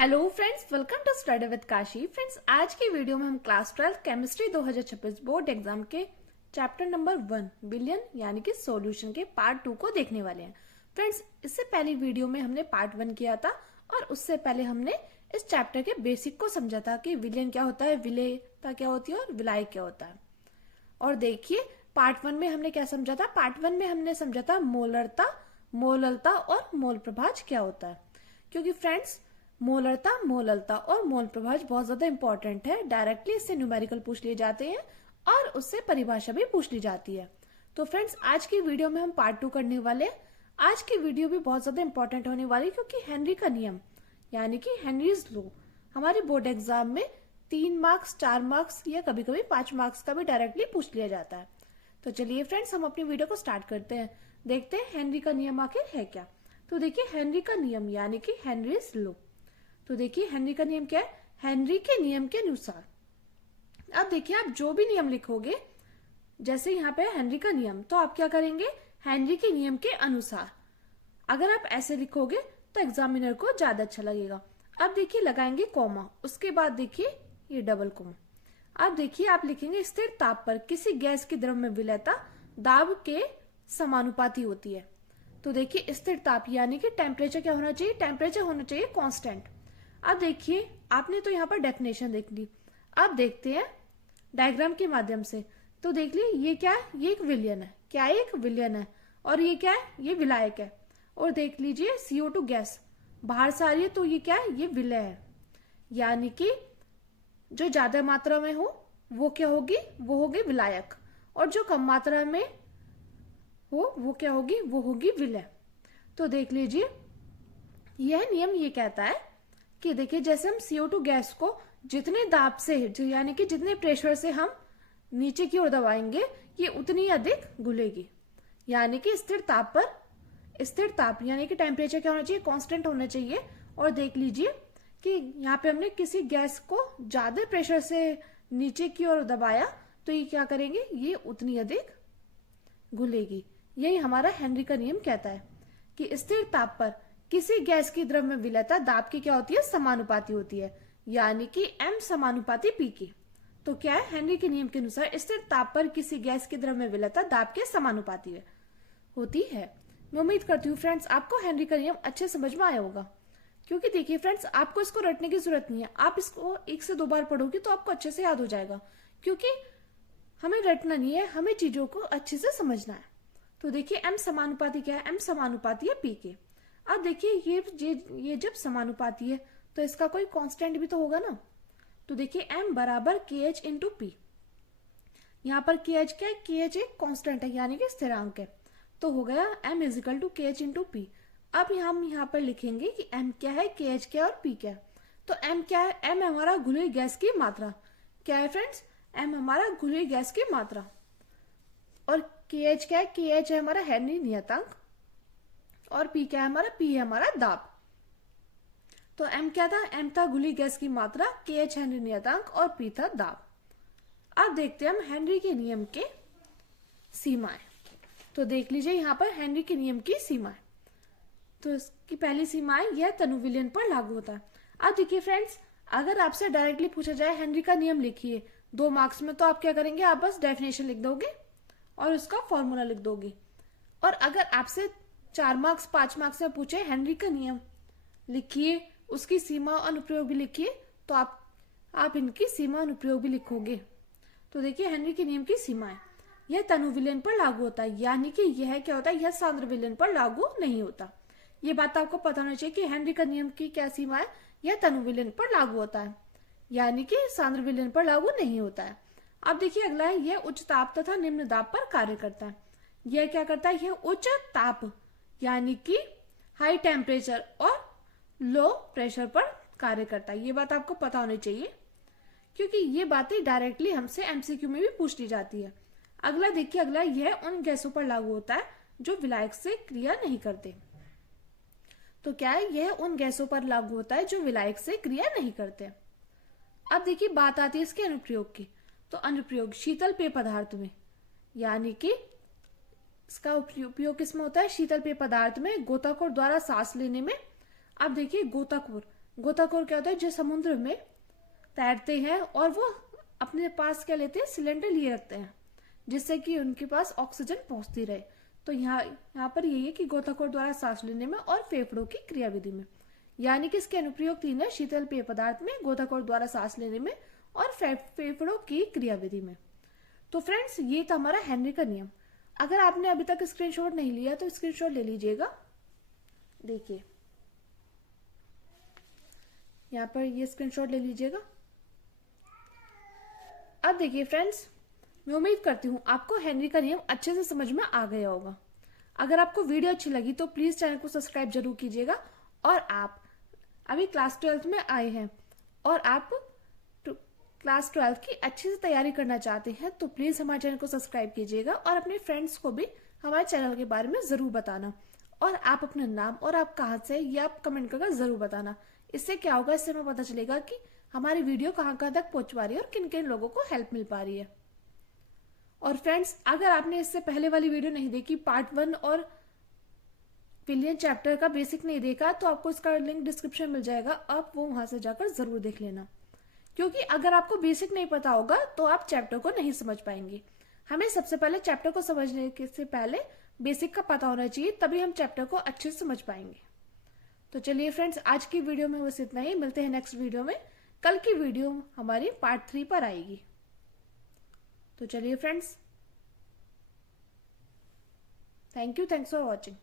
Hello friends, welcome to study with Kashi. Friends, आज की video में हम क्लास 12 केमिस्ट्री 2026 बोर्ड एग्जाम के चैप्टर नंबर 1 बिलियन यानी कि सॉल्यूशन के पार्ट 2 को देखने वाले हैं। फ्रेंड्स, इससे पहली वीडियो में हमने पार्ट 1 किया था और उससे पहले हमने इस चैप्टर के बेसिक को समझा था कि विलियन क्या होता है, विलेयता क्या होती है और विलायक क्या होता है। और देखिए, पार्ट 1 में हमने क्या समझा था। पार्ट 1 में हमने समझा था मोलरता, मोललता और मोल प्रभाज क्या होता है। क्योंकि फ्रेंड्स, मोलरता, मोललता और मोल प्रभाज बहुत ज्यादा इंपॉर्टेंट है। डायरेक्टली इससे न्यूमेरिकल पूछ लिए जाते हैं और उससे परिभाषा भी पूछ ली जाती है। तो फ्रेंड्स, आज की वीडियो में हम पार्ट 2 करने वाले हैं। आज की वीडियो भी बहुत ज्यादा इंपॉर्टेंट होने वाली, क्योंकि हेनरी का नियम यानी कि हेनरीज लॉ हमारे बोर्ड एग्जाम में 3 मार्क्स, 4 मार्क्स या कभी कभी 5 मार्क्स का भी डायरेक्टली पूछ लिया जाता है। तो चलिए फ्रेंड्स, हम अपनी वीडियो को स्टार्ट करते हैं। देखते हैं हेनरी का नियम आखिर है क्या। तो देखिए, हेनरी का नियम यानी कि हेनरीज लॉ। तो देखिए, हेनरी का नियम क्या है। हेनरी के नियम के अनुसार, अब देखिए, आप जो भी नियम लिखोगे, जैसे यहाँ पे हेनरी का नियम, तो आप क्या करेंगे, हेनरी के नियम के अनुसार। अगर आप ऐसे लिखोगे तो एग्जामिनर को ज्यादा अच्छा लगेगा। अब देखिए, लगाएंगे कॉमा, उसके बाद देखिए ये डबल कॉमा। अब देखिए, आप लिखेंगे स्थिर ताप पर किसी गैस की द्रव में विलेयता दाब के समानुपाती होती है। तो देखिए, स्थिर ताप यानी कि टेम्परेचर क्या होना चाहिए, टेम्परेचर होना चाहिए कांस्टेंट। अब देखिए, आपने तो यहाँ पर डेफिनेशन देख ली। अब देखते हैं डायग्राम के माध्यम से। तो देख ली, ये क्या है, ये एक विलयन है। क्या है, एक विलयन है। और ये क्या है, ये विलायक है। और देख लीजिए, CO2 गैस बाहर से आ रही है, तो ये क्या है, ये विलय है। यानी कि जो ज्यादा मात्रा में हो वो क्या होगी, वो होगी विलायक, और जो कम मात्रा में हो वो क्या होगी, वो होगी विलय। तो देख लीजिए, यह नियम ये कहता है कि देखिए, जैसे हम CO2 गैस को जितने दाब से, यानी कि जितने प्रेशर से हम नीचे की ओर दबाएंगे, ये उतनी अधिक घुलेगी। यानी कि स्थिर ताप पर, स्थिर ताप यानी कि टेम्परेचर क्या होना चाहिए, कांस्टेंट होना चाहिए। और देख लीजिए कि यहाँ पे हमने किसी गैस को ज्यादा प्रेशर से नीचे की ओर दबाया, तो ये क्या करेंगे, ये उतनी अधिक घुलेगी। यही हमारा हेनरी का नियम कहता है कि स्थिर ताप पर किसी गैस की द्रव में विलेयता दाब की क्या होती है, समानुपाती होती है। यानी कि M समानुपाती P की। तो क्या है, हेनरी के नियम के अनुसार स्थिर ताप पर किसी गैस की द्रव में विलेयता दाब के समानुपाती होती है। मैं उम्मीद करती हूँ फ्रेंड्स, आपको हेनरी का नियम अच्छे समझ में आया होगा। क्योंकि देखिए फ्रेंड्स, आपको इसको रटने की जरूरत नहीं है। आप इसको 1 से 2 बार पढ़ोगे तो आपको अच्छे से याद हो जाएगा। क्योंकि हमें रटना नहीं है, हमें चीजों को अच्छे से समझना है। तो देखिए, M समानुपाती क्या है, M समानुपाती है P के। अब देखिए, ये जब समानुपाती है तो इसका कोई कांस्टेंट भी तो होगा ना। तो देखिए, M बराबर KH इंटू P। यहाँ पर KH क्या है, KH एक कांस्टेंट है यानी कि स्थिरांक है। तो हो गया M इजिकल टू KH इंटू P। अब हम यहाँ पर लिखेंगे कि M क्या है, KH क्या है और P क्या है। तो M क्या है, M हमारा घुली गैस की मात्रा। क्या है फ्रेंड्स, M हमारा घुली गैस की मात्रा। और KH क्या है, KH है हमारा हेनरी नियतांक। और P क्या है हमारा, P है हमारा दाब। तो M क्या था, M था घुली गैस की मात्रा, KH हेनरी नियतांक और P था दाब। अब देखते हैं हम हेनरी के नियम के सीमाएं। तो देख लीजिए, यहाँ पर हेनरी के नियम की सीमाएं। तो इसकी पहली सीमा है, यह तनु विलयन पर लागू होता है। अब देखिए फ्रेंड्स, अगर आपसे डायरेक्टली पूछा जाए हेनरी का नियम लिखिए 2 मार्क्स में, तो आप क्या करेंगे, आप बस डेफिनेशन लिख दोगे और उसका फॉर्मूला लिख दोगे। और अगर आपसे 4 मार्क्स, 5 मार्क्स में पूछे हेनरी का नियम लिखिए, उसकी सीमा अनुप्रयोग भी लिखिए, तो आप इनकी सीमा अनुप्रयोग भी लिखोगे। तो देखिए, हेनरी के नियम की सीमाएं, यह तनु विलयन पर लागू होता है। यानी कि यह क्या होता है, यह सांद्र विलयन पर लागू नहीं होता। ये बात आपको पता होना चाहिए कि हेनरी का नियम की क्या सीमा है, यह तनु विलयन पर लागू होता है, यानी कि सांद्र विलयन पर लागू नहीं होता है। अब देखिए, अगला है, यह उच्च ताप तथा निम्न दाब पर कार्य करता है। यह क्या करता है, यह उच्च ताप यानी कि हाई टेम्परेचर और लो प्रेशर पर कार्य करता है। ये बात आपको पता होनी चाहिए, क्योंकि ये बातें डायरेक्टली हमसे MCQ में भी पूछ ली जाती है। अगला देखिए, अगला, यह उन गैसों पर लागू होता है जो विलायक से क्रिया नहीं करते। तो क्या है, यह उन गैसों पर लागू होता है जो विलायक से क्रिया नहीं करते। अब देखिए, बात आती है इसके अनुप्रयोग की। तो अनुप्रयोग शीतल पेय पदार्थ में, यानी कि इसका उपयोग किसमें होता है, शीतल पेय पदार्थ में गोताखोर द्वारा सांस लेने में। अब देखिए, गोताखोर गोताखोर क्या होता है, जो समुद्र में तैरते हैं और वो अपने पास क्या लेते हैं, सिलेंडर लिए रखते हैं जिससे कि उनके पास ऑक्सीजन पहुंचती रहे। तो यहाँ पर यही है कि गोताखोर द्वारा सांस लेने में और फेफड़ों की क्रियाविधि में, यानी कि इसके अनुप्रयोग तीन है, शीतल पेय पदार्थ में, गोताखोर द्वारा सांस लेने में और फेफड़ों की क्रियाविधि में। तो फ्रेंड्स ये था हमारा हेनरी का नियम। अगर आपने अभी तक स्क्रीनशॉट नहीं लिया तो स्क्रीनशॉट ले लीजिएगा। देखिए यहाँ पर ये स्क्रीनशॉट ले लीजिएगा। अब देखिए फ्रेंड्स, मैं उम्मीद करती हूँ आपको हेनरी का नियम अच्छे से समझ में आ गया होगा। अगर आपको वीडियो अच्छी लगी तो प्लीज चैनल को सब्सक्राइब जरूर कीजिएगा। और आप अभी क्लास 12th में आए हैं और आप क्लास 12th की अच्छे से तैयारी करना चाहते हैं तो प्लीज हमारे चैनल को सब्सक्राइब कीजिएगा और अपने फ्रेंड्स को भी हमारे चैनल के बारे में जरूर बताना। और आप अपना नाम और आप कहाँ से ये आप कमेंट करके जरूर बताना। इससे क्या होगा, इससे हमें पता चलेगा कि हमारी वीडियो कहाँ कहाँ तक पहुंच पा रही है और किन किन लोगों को हेल्प मिल पा रही है। और फ्रेंड्स अगर आपने इससे पहले वाली वीडियो नहीं देखी, पार्ट 1 और बिलियन चैप्टर का बेसिक नहीं देखा, तो आपको इसका लिंक डिस्क्रिप्शन में मिल जाएगा, आप वो वहां से जाकर जरूर देख लेना। क्योंकि अगर आपको बेसिक नहीं पता होगा तो आप चैप्टर को नहीं समझ पाएंगे। हमें सबसे पहले चैप्टर को समझने से पहले बेसिक का पता होना चाहिए, तभी हम चैप्टर को अच्छे से समझ पाएंगे। तो चलिए फ्रेंड्स, आज की वीडियो में बस इतना ही। मिलते हैं नेक्स्ट वीडियो में। कल की वीडियो हमारी पार्ट 3 पर आएगी। तो चलिए फ्रेंड्स, थैंक्स फॉर वॉचिंग।